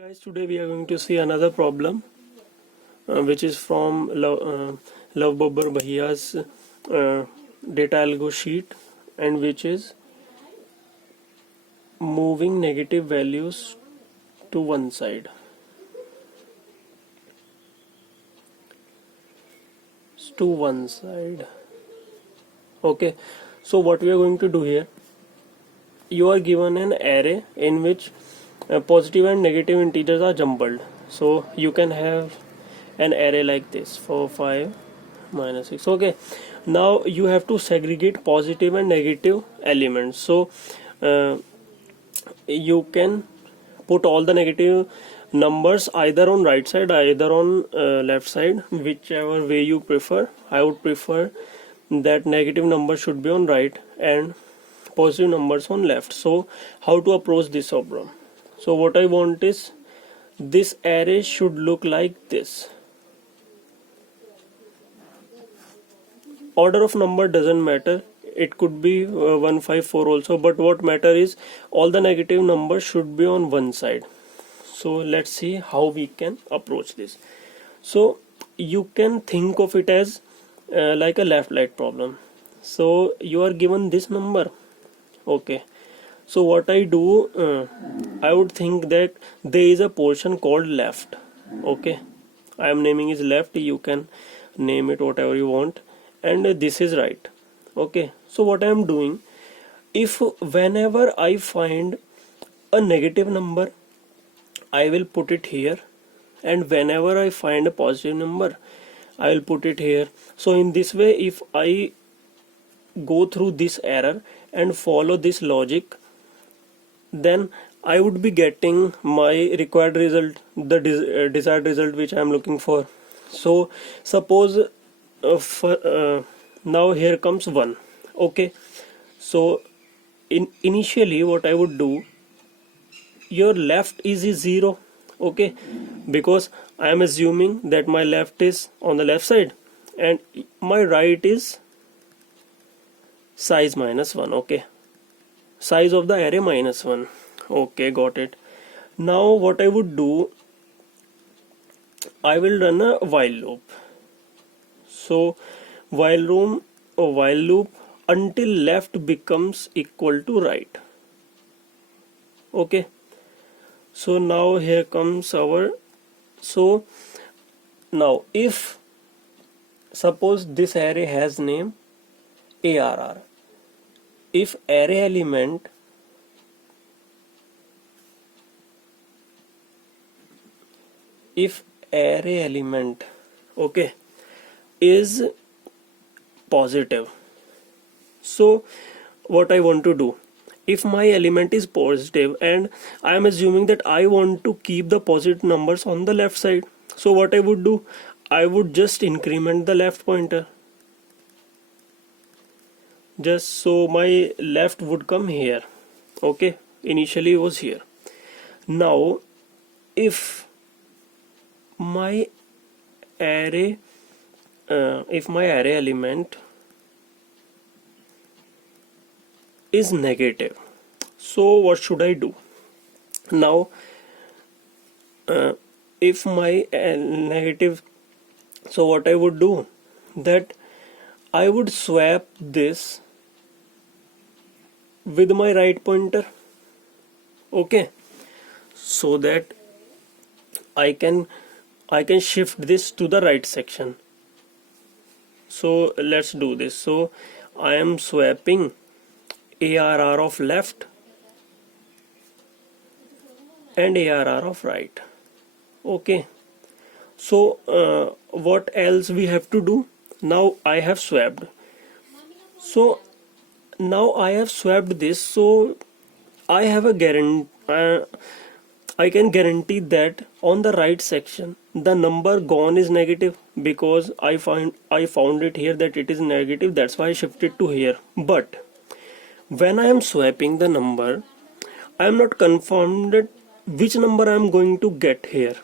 Guys, today we are going to see another problem which is from Love Babbar Bhaiya's data algo sheet, and which is moving negative values to one side. Okay, so what we are going to do here, you are given an array in which positive and negative integers are jumbled. So you can have an array like this, 4 5 minus 6. Okay, now you have to segregate positive and negative elements. So you can put all the negative numbers either on right side, either on left side, whichever way you prefer. I would prefer that negative number should be on right and positive numbers on left. So how to approach this problem? So what I want is, this array should look like this. Order of number doesn't matter, it could be 1 5 4 also, but what matter is all the negative numbers should be on one side. So let's see how we can approach this. So you can think of it as like a left right problem. So you are given this number. Okay, so what I do, I would think that there is a portion called left. Okay, I am naming is left, you can name it whatever you want, and this is right. Okay, so what I am doing, if whenever I find a negative number, I will put it here, and whenever I find a positive number, I will put it here. So in this way, if I go through this error and follow this logic, then I would be getting my required result, the desired result which I am looking for. So suppose now here comes 1. Okay, so initially what I would do, your left is 0. Okay, because I am assuming that my left is on the left side and my right is size minus 1. Okay, size of the array minus 1. Okay, got it. Now what I would do, I will run a while loop. So while loop until left becomes equal to right. Okay, so now here comes our, so now if suppose this array has name ARR, if array element okay is positive, so what I want to do, if my element is positive and I am assuming that I want to keep the positive numbers on the left side, so what I would do, I would just increment the left pointer, just so my left would come here. Okay, initially it was here. Now if my array element is negative, so what should I do now? If my negative, so what I would do, that I would swap this with my right pointer. Okay, so that I can shift this to the right section. So let's do this. So I am swapping ARR of left and ARR of right. Okay, so what else we have to do? Now I have swapped. So now I have swapped this, so I have a guarantee, I can guarantee that on the right section the number gone is negative, because I found it here that it is negative, that's why I shifted to here. But when I am swapping the number, I am not confirmed that which number I am going to get here.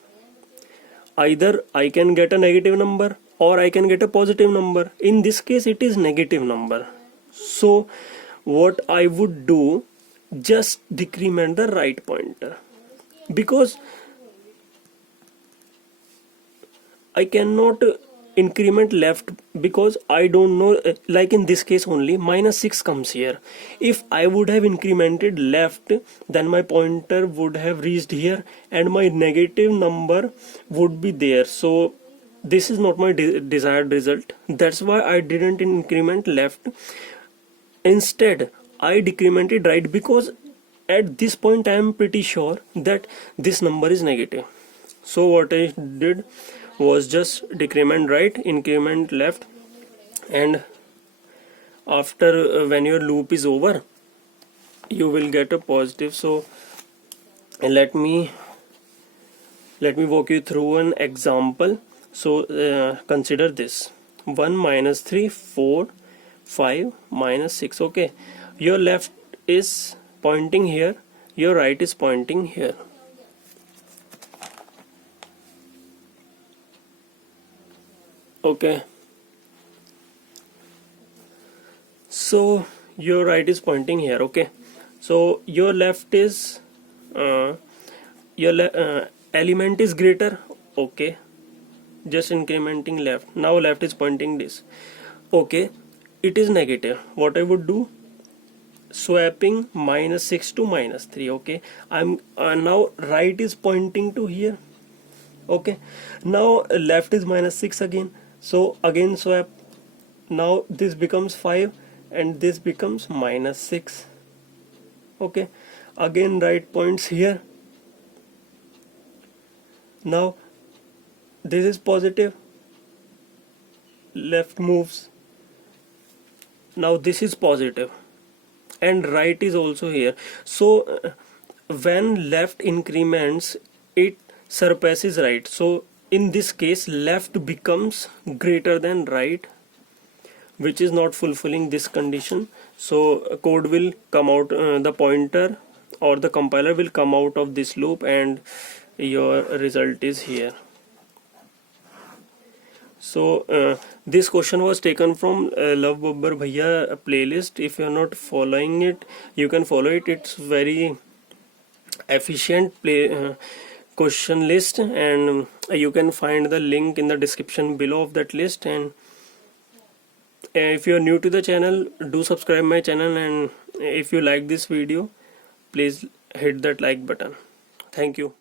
Either I can get a negative number or I can get a positive number. In this case it is negative number. So what I would do, just decrement the right pointer, because I cannot increment left because I don't know, like in this case only -6 comes here. If I would have incremented left, then my pointer would have reached here and my negative number would be there. So this is not my desired result. That's why I didn't increment left. Instead I decremented right, because at this point I am pretty sure that this number is negative. So what I did was just decrement right, increment left, and after when your loop is over you will get a positive. So let me walk you through an example. So consider this: 1 minus 3 4 5 minus 6. Okay, your left is pointing here, your right is pointing here. Okay, so your right is pointing here. Okay, so your left is element is greater. Okay, just incrementing left. Now left is pointing this. Okay, it is negative. What I would do, swapping -6 to -3. Okay, I'm now right is pointing to here. Okay, now left is -6 again, so again swap. Now this becomes 5 and this becomes -6. Okay, again right points here. Now this is positive, left moves. Now this is positive and right is also here. So when left increments, it surpasses right. So in this case left becomes greater than right, which is not fulfilling this condition. So code will come out, the pointer or the compiler will come out of this loop and your result is here. So this question was taken from Love Babbar Bhaiya playlist. If you are not following it, you can follow it. It's very efficient question list, and you can find the link in the description below of that list. And if you are new to the channel, do subscribe my channel, and if you like this video, please hit that like button. Thank you.